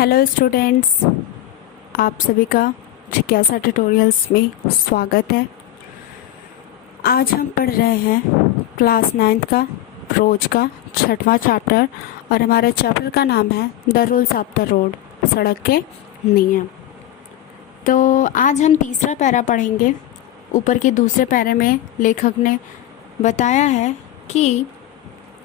Hello students, आप सभी का जिज्ञासा ट्यूटोरियल्स में स्वागत है। आज हम पढ़ रहे हैं क्लास 9th का रोज का 6वां चैप्टर और हमारे चैप्टर का नाम है the rules of the road, सड़क के नियम। तो आज हम तीसरा पैरा पढ़ेंगे। ऊपर के दूसरे पैरे में लेखक ने बताया है कि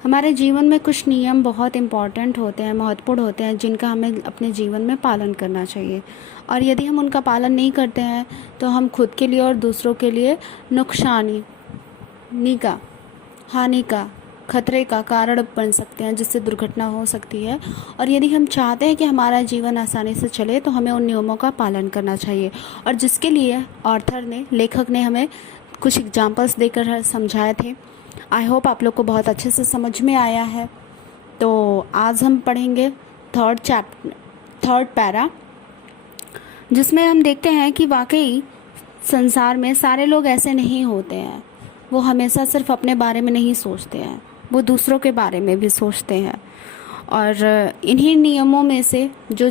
हमारे जीवन में कुछ नियम बहुत इम्पॉर्टेंट होते हैं, महत्वपूर्ण होते हैं, जिनका हमें अपने जीवन में पालन करना चाहिए। और यदि हम उनका पालन नहीं करते हैं तो हम खुद के लिए और दूसरों के लिए हानि का खतरे का कारण बन सकते हैं, जिससे दुर्घटना हो सकती है। और यदि हम चाहते हैं कि हमारा जीवन आसानी से चले तो हमें उन नियमों का पालन करना चाहिए। और जिसके लिए लेखक ने हमें कुछ एग्जाम्पल्स देकर समझाए थे। आई होप आप लोग को बहुत अच्छे से समझ में आया है। तो आज हम पढ़ेंगे थर्ड पैरा, जिसमें हम देखते हैं कि वाकई संसार में सारे लोग ऐसे नहीं होते हैं। वो हमेशा सिर्फ अपने बारे में नहीं सोचते हैं, वो दूसरों के बारे में भी सोचते हैं। और इन्हीं नियमों में से जो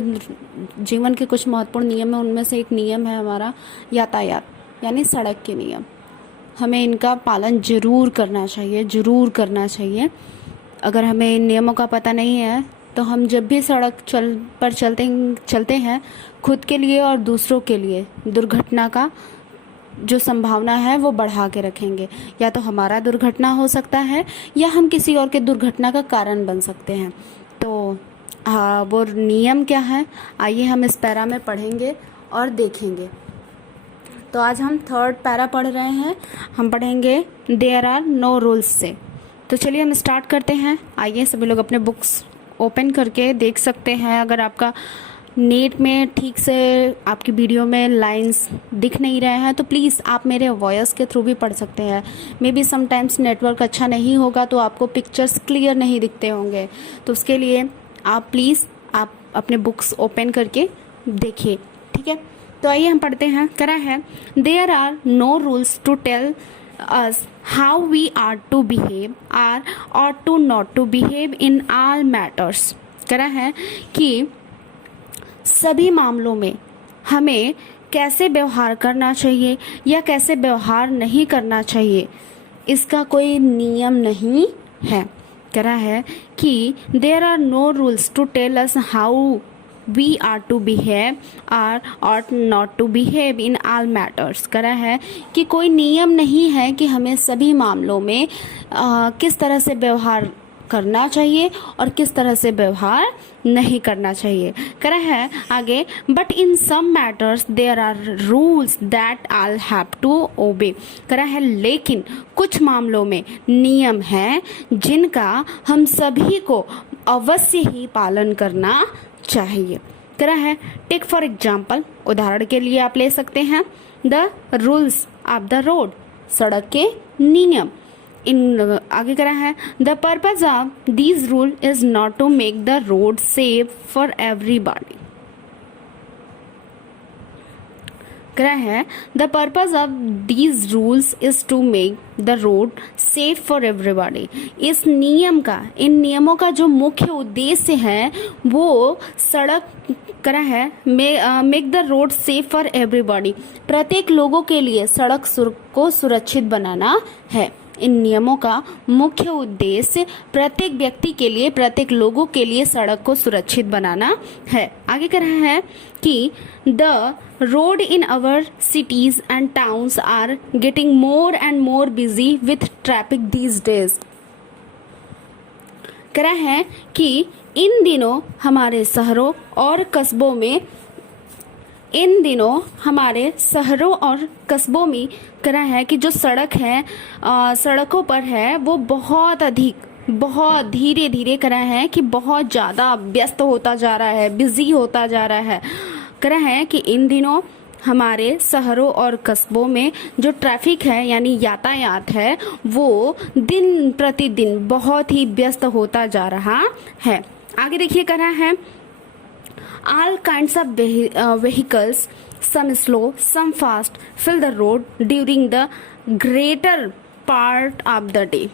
जीवन के कुछ महत्वपूर्ण नियम है, उनमें से एक नियम है हमारा यातायात, यानी सड़क के नियम। हमें इनका पालन ज़रूर करना चाहिए। अगर हमें इन नियमों का पता नहीं है तो हम जब भी सड़क पर चलते हैं, खुद के लिए और दूसरों के लिए दुर्घटना का जो संभावना है वो बढ़ा के रखेंगे। या तो हमारा दुर्घटना हो सकता है या हम किसी और के दुर्घटना का कारण बन सकते हैं। तो वो नियम क्या है, आइए हम इस पैरा में पढ़ेंगे और देखेंगे। तो आज हम थर्ड पैरा पढ़ रहे हैं। हम पढ़ेंगे देयर आर नो रूल्स से। तो चलिए हम स्टार्ट करते हैं। आइए सभी लोग अपने बुक्स ओपन करके देख सकते हैं। अगर आपका नेट में ठीक से आपकी वीडियो में लाइंस दिख नहीं रहे हैं तो प्लीज़ आप मेरे वॉइस के थ्रू भी पढ़ सकते हैं। मे बी समटाइम्स नेटवर्क अच्छा नहीं होगा तो आपको पिक्चर्स क्लियर नहीं दिखते होंगे। तो उसके लिए आप प्लीज़ आप अपने बुक्स ओपन करके देखिए, ठीक है। तो आइए हम पढ़ते हैं। करा है there are no rules to tell us how we are to behave or और to not to behave in all matters. करा है कि सभी मामलों में हमें कैसे व्यवहार करना चाहिए या कैसे व्यवहार नहीं करना चाहिए, इसका कोई नियम नहीं है। करा है कि there are no rules to tell us how we are to behave or ought not to behave in all matters। करा है कि कोई नियम नहीं है कि हमें सभी मामलों में किस तरह से व्यवहार करना चाहिए और किस तरह से व्यवहार नहीं करना चाहिए। करा है आगे but in some matters there are rules that all have to obey. करा है लेकिन कुछ मामलों में नियम हैं जिनका हम सभी को अवश्य ही पालन करना चाहिए। करा है टेक फॉर एग्जाम्पल, उदाहरण के लिए आप ले सकते हैं the rules of the road, सड़क के नियम। इन आगे करा है the purpose of these rule is not to make the road safe for everybody. करा है the purpose of these rules is to make the road safe for everybody. इन नियमों का जो मुख्य उद्देश्य है वो सड़क करा है make the road safe for everybody, प्रत्येक लोगों के लिए सड़क को सुरक्षित बनाना है। इन नियमों का मुख्य उद्देश्य प्रत्येक व्यक्ति के लिए, प्रत्येक लोगों के लिए सड़क को सुरक्षित बनाना है। आगे कह रहा है कि the road in our cities and towns are getting more and more busy with traffic these days. कह रहा है कि इन दिनों हमारे शहरों और कस्बों में करा है कि जो सड़क है सड़कों पर है वो बहुत धीरे धीरे करा है कि बहुत ज़्यादा व्यस्त होता जा रहा है, बिजी होता जा रहा है। करा है कि इन दिनों हमारे शहरों और कस्बों में जो ट्रैफिक है यानी यातायात है वो दिन प्रतिदिन बहुत ही व्यस्त होता जा रहा है। आगे देखिए करा है all kinds of vehicles, some slow, some fast, fill the road during the greater part of the day।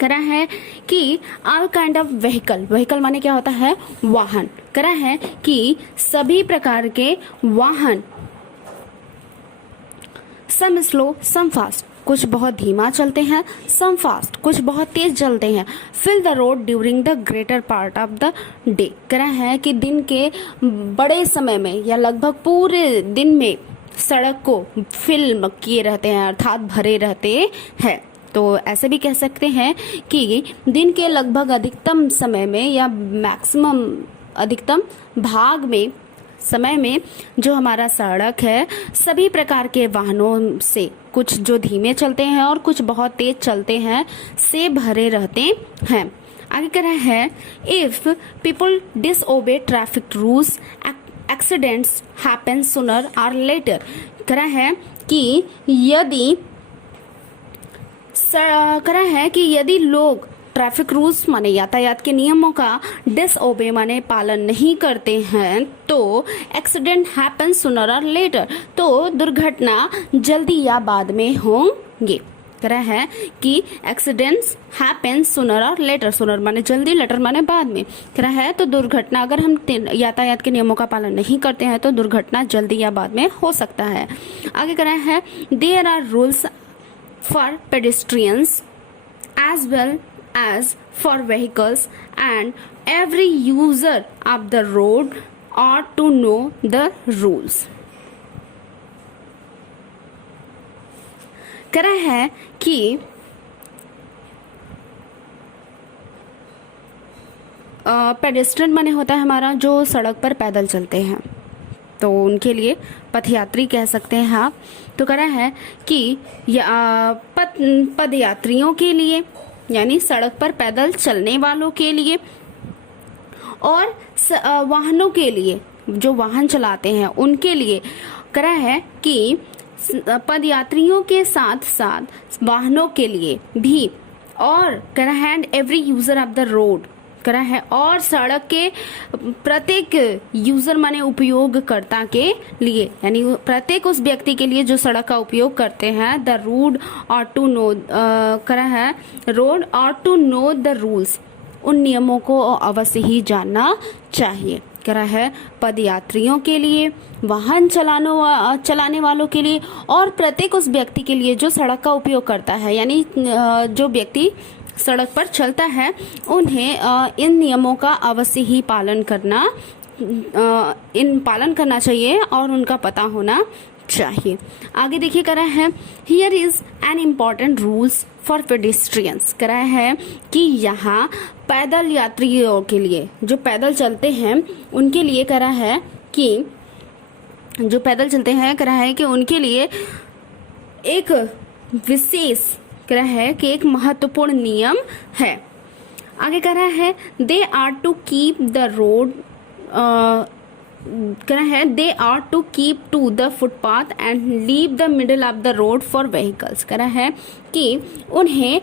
करा है कि all kind of vehicle, vehicle माने क्या होता है, वाहन, करा है कि सभी प्रकार के वाहन, सम स्लो सम फास्ट, कुछ बहुत धीमा चलते हैं, सम फास्ट, कुछ बहुत तेज चलते हैं, fill the road during the greater part of the day, करा है कि दिन के बड़े समय में या लगभग पूरे दिन में सड़क को फिल किए रहते हैं, अर्थात भरे रहते हैं। तो ऐसे भी कह सकते हैं कि दिन के लगभग अधिकतम समय में या मैक्सिमम अधिकतम भाग में समय में जो हमारा सड़क है सभी प्रकार के वाहनों से, कुछ जो धीमे चलते हैं और कुछ बहुत तेज चलते हैं, से भरे रहते हैं। आगे कह रहा है if people disobey traffic rules accidents happen sooner और लेटर, कह रहा है कि यदि लोग ट्रैफिक रूल्स माने यातायात के नियमों का डिसओबे माने पालन नहीं करते हैं तो एक्सीडेंट हैपन सूनर और लेटर, तो दुर्घटना जल्दी या बाद में होंगे। कह रहा है कि एक्सीडेंट्स हैपन सूनर और लेटर, सूनर माने जल्दी, लेटर माने बाद में। कह रहा है तो दुर्घटना, अगर हम यातायात के नियमों का पालन नहीं करते हैं तो दुर्घटना जल्दी या बाद में हो सकता है। आगे कह रहा है there are rules for pedestrians as well as for vehicles and every user of the road ought to know the rules। कह रहा है कि पेडेस्ट्रियन माने होता है हमारा जो सड़क पर पैदल चलते हैं, तो उनके लिए पथयात्री कह सकते हैं आप। तो कह रहा है कि पदयात्रियों के लिए यानी सड़क पर पैदल चलने वालों के लिए और वाहनों के लिए, जो वाहन चलाते हैं उनके लिए, कह रहा है कि पदयात्रियों के साथ साथ वाहनों के लिए भी, और कह रहा है and every user of the road, करा है और सड़क के प्रत्येक यूजर माने उपयोगकर्ता के लिए, यानी प्रत्येक उस व्यक्ति के लिए जो सड़क का उपयोग करते हैं, द रोड और टू नो, करा है रोड और टू नो द रूल्स, उन नियमों को अवश्य ही जानना चाहिए। करा है पदयात्रियों के लिए, वाहन चलाने वालों के लिए और प्रत्येक उस व्यक्ति के लिए जो सड़क का उपयोग करता है, यानी जो व्यक्ति सड़क पर चलता है उन्हें इन नियमों का अवश्य ही पालन करना चाहिए और उनका पता होना चाहिए। आगे देखिए करा है here is an important rules for pedestrians, करा है कि यहाँ पैदल यात्रियों के लिए, जो पैदल चलते हैं उनके लिए, करा है कि जो पैदल चलते हैं, करा है कि उनके लिए एक विशेष, करा है कि एक महत्वपूर्ण नियम है। आगे कह रहा है they are to keep the road, कह है they are to keep to the footpath and leave the middle of the road for vehicles, कह रहा है कि उन्हें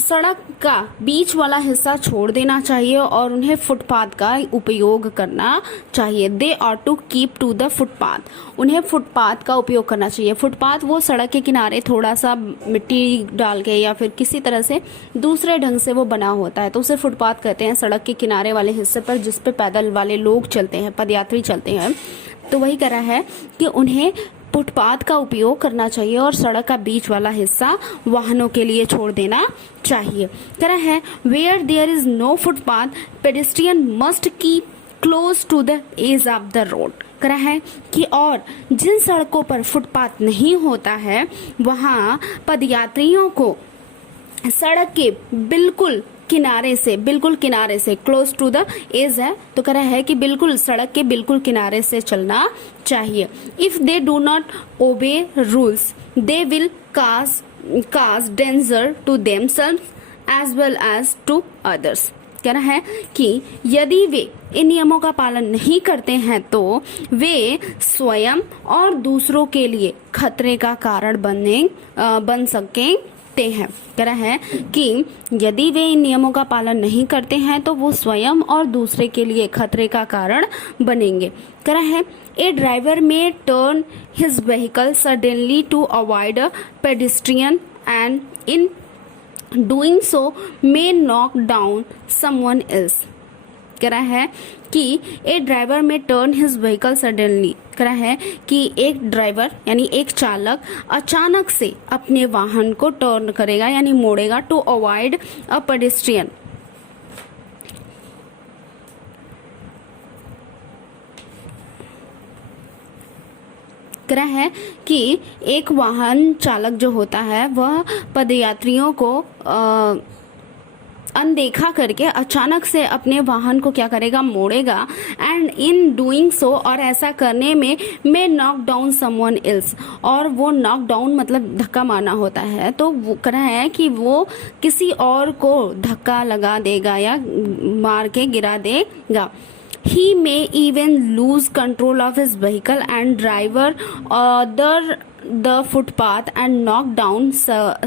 सड़क का बीच वाला हिस्सा छोड़ देना चाहिए और उन्हें फुटपाथ का उपयोग करना चाहिए। They are to keep to the footpath, उन्हें फुटपाथ का उपयोग करना चाहिए। फुटपाथ वो सड़क के किनारे थोड़ा सा मिट्टी डाल के या फिर किसी तरह से दूसरे ढंग से वो बना होता है, तो उसे फुटपाथ कहते हैं। सड़क के किनारे वाले हिस्से पर जिस पे पैदल वाले लोग चलते हैं, पदयात्री चलते हैं, तो वही कह रहा है कि उन्हें फुटपाथ का उपयोग करना चाहिए और सड़क का बीच वाला हिस्सा वाहनों के लिए छोड़ देना चाहिए। कह रहा है where there is no footpath pedestrian must keep close to the edge of the road, कह रहा है कि और जिन सड़कों पर फुटपाथ नहीं होता है वहाँ पदयात्रियों को सड़क के बिल्कुल किनारे से क्लोज टू द एज है, तो कह रहा है कि बिल्कुल सड़क के बिल्कुल किनारे से चलना चाहिए। If they do not obey rules they will cause danger to themselves as well as to others, कह रहा है कि यदि वे इन नियमों का पालन नहीं करते हैं तो वे स्वयं और दूसरों के लिए खतरे का कारण बन सकते हैं। कह रहा है कि यदि वे इन नियमों का पालन नहीं करते हैं तो वो स्वयं और दूसरे के लिए खतरे का कारण बनेंगे। कह रहा है a driver may turn his vehicle suddenly to avoid a pedestrian and in doing so may knock down someone else. कह रहा है कि a driver may turn his vehicle suddenly. कह रहा है कि एक ड्राइवर यानी एक चालक अचानक से अपने वाहन को टर्न करेगा यानी मोड़ेगा टू अवॉइड अ पेडेस्ट्रियन। कह रहा है कि एक वाहन चालक जो होता है वह पदयात्रियों को अनदेखा करके अचानक से अपने वाहन को क्या करेगा, मोड़ेगा। एंड इन डूइंग सो, और ऐसा करने में मे नॉक डाउन समवन एल्स, और वो नॉक डाउन मतलब धक्का मारना होता है, तो वो कह रहा है कि वो किसी और को धक्का लगा देगा या मार के गिरा देगा। He may even lose control of his vehicle and driver other the footpath and knock down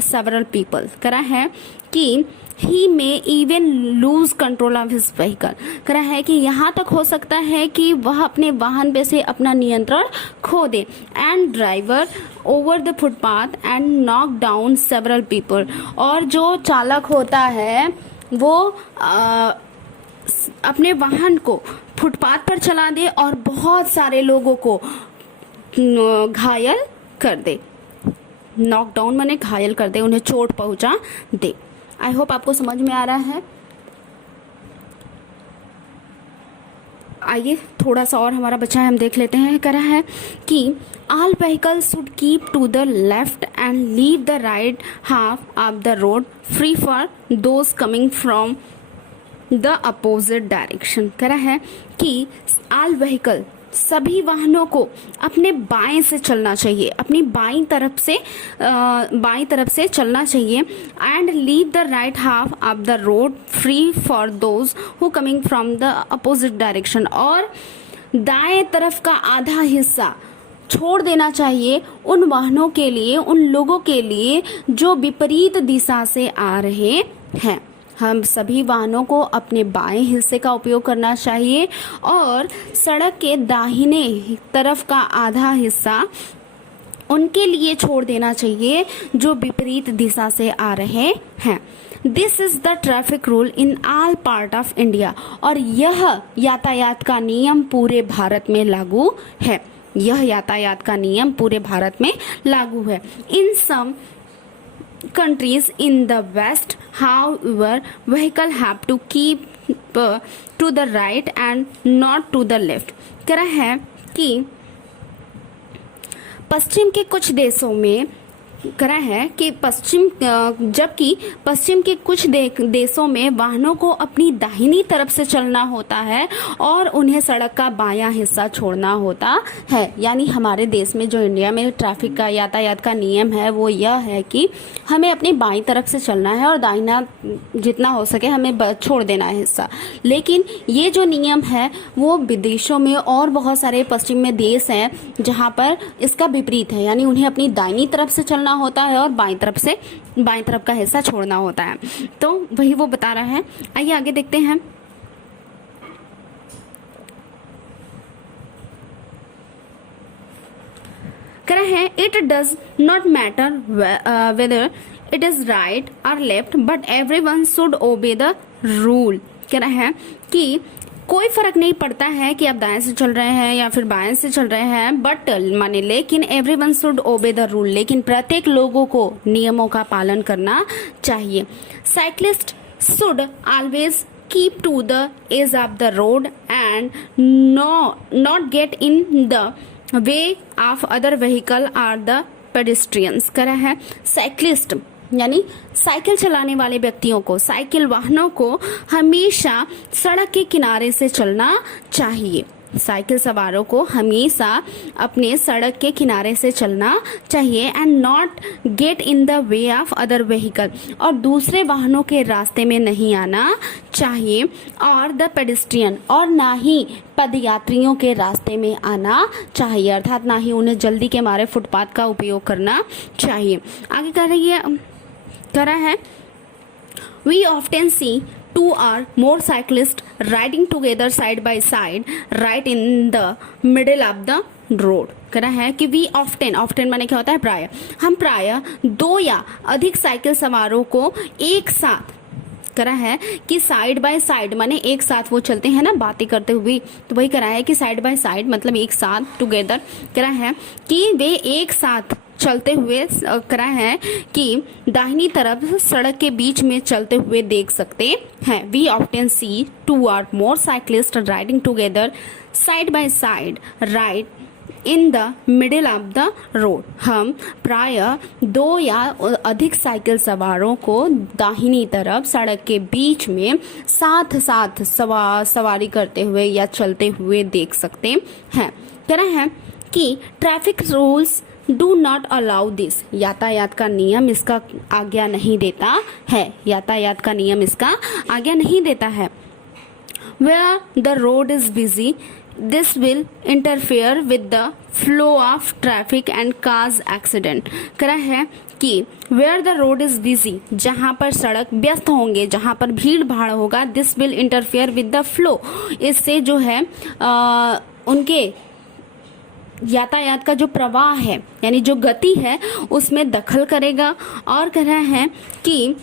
several people। कह रहा है कि he may even lose control of his vehicle। कह रहा है कि यहाँ तक हो सकता है कि वह अपने वाहन पे से अपना नियंत्रण खो दे। and driver over the footpath and knock down several people, और जो चालक होता है वो अपने वाहन को फुटपाथ पर चला दे और बहुत सारे लोगों को घायल कर दे। नॉकडाउन माने घायल कर दे, उन्हें चोट पहुंचा दे। आई होप आपको समझ में आ रहा है। आइए थोड़ा सा और हमारा बच्चा है, हम देख लेते हैं। कह रहा है कि all vehicle should keep to the left and leave the right half of the road free for those coming from the opposite direction. कह रहा है कि ऑल व्हीकल सभी वाहनों को अपने बाएं से चलना चाहिए, अपनी बाईं तरफ से चलना चाहिए। And leave the right half of the road free for those who coming from the opposite direction, और दाएं तरफ का आधा हिस्सा छोड़ देना चाहिए उन वाहनों के लिए, उन लोगों के लिए जो विपरीत दिशा से आ रहे हैं। हम सभी वाहनों को अपने बाएं हिस्से का उपयोग करना चाहिए और सड़क के दाहिने तरफ का आधा हिस्सा उनके लिए छोड़ देना चाहिए जो विपरीत दिशा से आ रहे हैं। This is the traffic rule in all part of India, और यह यातायात का नियम पूरे भारत में लागू है। यह यातायात का नियम पूरे भारत में लागू है। इन सम countries in the west, however, vehicle have to keep to the right and not to the left। कह रहा है कि पश्चिम के कुछ देशों में कह रहा है कि जबकि पश्चिम के कुछ देशों में वाहनों को अपनी दाहिनी तरफ से चलना होता है और उन्हें सड़क का बायां हिस्सा छोड़ना होता है। यानी हमारे देश में जो इंडिया में ट्रैफिक का यातायात का नियम है वो यह है कि हमें अपनी बाईं तरफ से चलना है और दाहिना जितना हो सके हमें छोड़ देना है हिस्सा। लेकिन ये जो नियम है वो विदेशों में और बहुत सारे पश्चिम में देश हैं जहाँ पर इसका विपरीत है, यानी उन्हें अपनी दाहिनी तरफ से चलना होता है और बाईं तरफ का हिस्सा छोड़ना होता है। तो वही वो बता रहा है। आइए आगे देखते हैं। कह रहा है it does not matter whether it is right और left but everyone should obey the rule. कह रहा है कि कोई फर्क नहीं पड़ता है कि आप दाएं से चल रहे हैं या फिर बाएं से चल रहे हैं, बट माने लेकिन everyone should obey the rule, लेकिन प्रत्येक लोगों को नियमों का पालन करना चाहिए। Cyclist should always keep to the edge of the road and not get in the way of other vehicle or the pedestrians. कह रहा है साइक्लिस्ट यानी साइकिल चलाने वाले व्यक्तियों को, साइकिल वाहनों को हमेशा सड़क के किनारे से चलना चाहिए। साइकिल सवारों को हमेशा अपने सड़क के किनारे से चलना चाहिए। And not get in the way of other vehicle, और दूसरे वाहनों के रास्ते में नहीं आना चाहिए। और द पेडेस्ट्रियन, और ना ही पदयात्रियों के रास्ते में आना चाहिए, अर्थात ना ही उन्हें जल्दी के मारे फुटपाथ का उपयोग करना चाहिए। आगे कह रहा है we often see two or more cyclists riding together side by side right in the middle of the road. करा है कि वी ऑफ्टन, ऑफ्टन माने क्या होता है, प्राय, हम प्रायः 2 या अधिक साइकिल सवारों को एक साथ, करा है कि साइड बाय साइड माने एक साथ वो चलते हैं ना बातें करते हुए, तो वही करा है कि साइड बाय साइड मतलब एक साथ, टुगेदर, करा है कि वे एक साथ चलते हुए, करा है कि दाहिनी तरफ सड़क के बीच में चलते हुए देख सकते हैं। We often see 2 or more cyclists riding together side by side right in the middle of the road. हम प्रायः 2 या अधिक साइकिल सवारों को दाहिनी तरफ सड़क के बीच में साथ साथ सवारी करते हुए या चलते हुए देख सकते हैं। कह रहे हैं कि traffic rules do not allow this, यातायात का नियम इसका आज्ञा नहीं देता है, यातायात का नियम इसका आज्ञा नहीं देता है। Where the road is busy, this will interfere with the flow of traffic and cause accident। करा है कि where the road is busy, जहाँ पर सड़क व्यस्त होंगे, जहाँ पर भीड़ भाड़ होगा, this will interfere with the flow, इससे जो है उनके यातायात का जो प्रवाह है यानी जो गति है उसमें दखल करेगा। और कह रहा है कि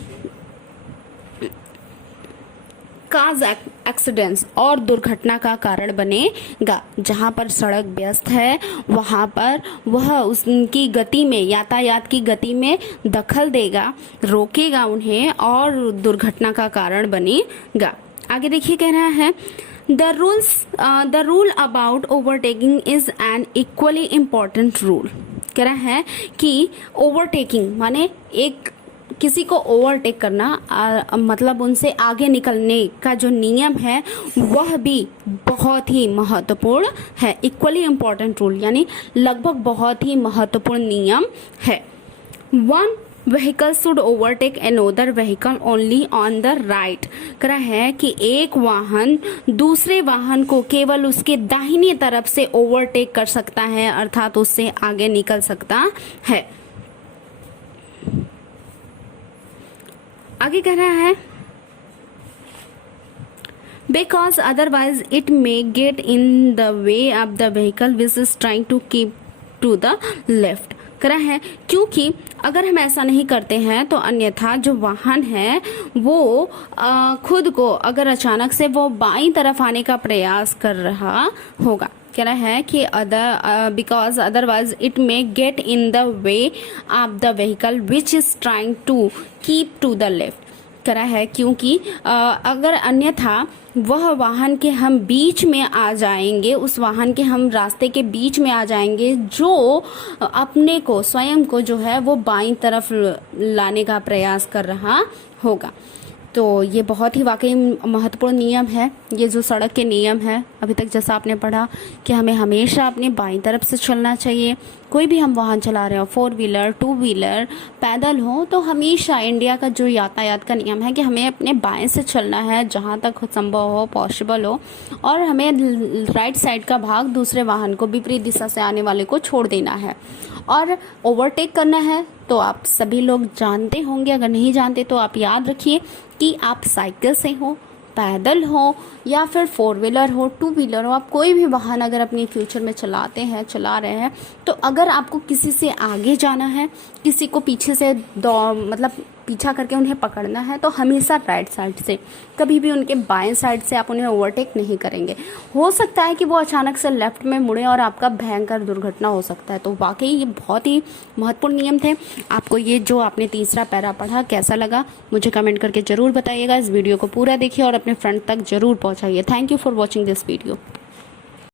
काज एक्सीडेंट्स, और दुर्घटना का कारण बनेगा। जहाँ पर सड़क व्यस्त है वहाँ पर वह उनकी गति में, यातायात की गति में दखल देगा, रोकेगा उन्हें और दुर्घटना का कारण बनेगा। आगे देखिए कह रहा है the rule about overtaking is an equally important rule। कह रहा है कि ओवरटेकिंग माने एक किसी को ओवरटेक करना, मतलब उनसे आगे निकलने का जो नियम है वह भी बहुत ही महत्वपूर्ण है। इक्वली इम्पोर्टेंट रूल यानी लगभग बहुत ही महत्वपूर्ण नियम है। One vehicle should overtake another vehicle only on the right. करा है कि एक वाहन दूसरे वाहन को केवल उसके दाहिनी तरफ से ओवरटेक कर सकता है, अर्थात उससे आगे निकल सकता है। आगे कह रहा है because otherwise it may get in the way of the vehicle which is trying to keep to the left. करा है क्योंकि अगर हम ऐसा नहीं करते हैं तो अन्यथा जो वाहन है वो खुद को अगर अचानक से वो बाईं तरफ आने का प्रयास कर रहा होगा। कह रहा है कि because otherwise it may get in the way of the vehicle which is trying to keep to the left. करा है क्योंकि अगर अन्यथा वह वाहन के हम बीच में आ जाएंगे, उस वाहन के हम रास्ते के बीच में आ जाएंगे जो अपने को स्वयं को जो है वो बाईं तरफ लाने का प्रयास कर रहा होगा। तो ये बहुत ही वाकई महत्वपूर्ण नियम है। ये जो सड़क के नियम है अभी तक जैसा आपने पढ़ा कि हमें हमेशा अपने बाईं तरफ से चलना चाहिए। कोई भी हम वाहन चला रहे हो, 4 व्हीलर 2 व्हीलर पैदल हो, तो हमेशा इंडिया का जो यातायात का नियम है कि हमें अपने बाएं से चलना है जहाँ तक संभव हो, पॉसिबल हो, और हमें राइट साइड का भाग दूसरे वाहन को विपरीत दिशा से आने वाले को छोड़ देना है। और ओवरटेक करना है तो आप सभी लोग जानते होंगे, अगर नहीं जानते तो आप याद रखिए कि आप साइकिल से हो, पैदल हो या फिर 4 व्हीलर हो, 2 व्हीलर हो, आप कोई भी वाहन अगर अपने फ्यूचर में चलाते हैं, चला रहे हैं, तो अगर आपको किसी से आगे जाना है, किसी को पीछे से मतलब पीछा करके उन्हें पकड़ना है, तो हमेशा राइट साइड से, कभी भी उनके बाएं साइड से आप उन्हें ओवरटेक नहीं करेंगे। हो सकता है कि वो अचानक से लेफ्ट में मुड़े और आपका भयंकर दुर्घटना हो सकता है। तो वाकई ये बहुत ही महत्वपूर्ण नियम थे। आपको ये जो आपने तीसरा पैरा पढ़ा कैसा लगा मुझे कमेंट करके ज़रूर बताइएगा। इस वीडियो को पूरा देखिए और अपने फ्रेंड तक ज़रूर पहुँचाइए। Thank you for watching this video.